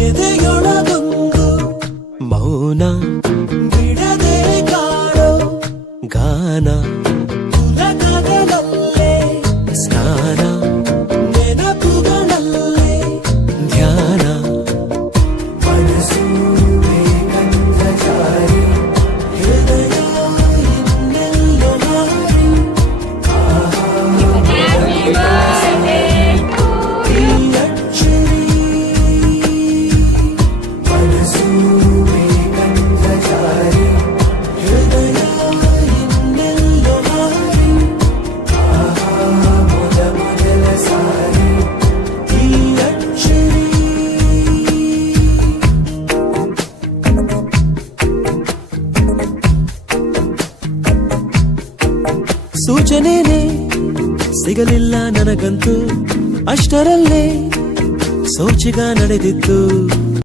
ಎದೆಯೊಳಗೊಂದು ಮೌನ ಬಿಡದೆ ಕಾಡೋ ಗಾನ ಉಲಗದಲ್ಲೇ ಸ್ನಾನ ನೆನಪುಗಳಲ್ಲೇ ಧ್ಯಾನ ಮನಸ್ಸು ಬೇಗಂತ ಜಾರಿ ಹೃದಯ ಇನ್ನೆಲ್ಲೋ ಹಾರಿ ಈ ಅಚ್ಚರಿ ಮನಸ್ಸು ಬೇಗಂತ ಜಾರಿ ಹೃದಯ ಇನ್ನೆಲ್ಲೋ ಹಾರಿ ಮೊದಲ ಸಾರಿ ಈ ಅಚ್ಚರಿ ಸೂಚನೆನೇ ಸಿಗಲಿಲ್ಲ ನನಗಂತೂ ಅಷ್ಟರಲ್ಲೇ ಸೋಚಿಗ ನಡೆದಿತ್ತು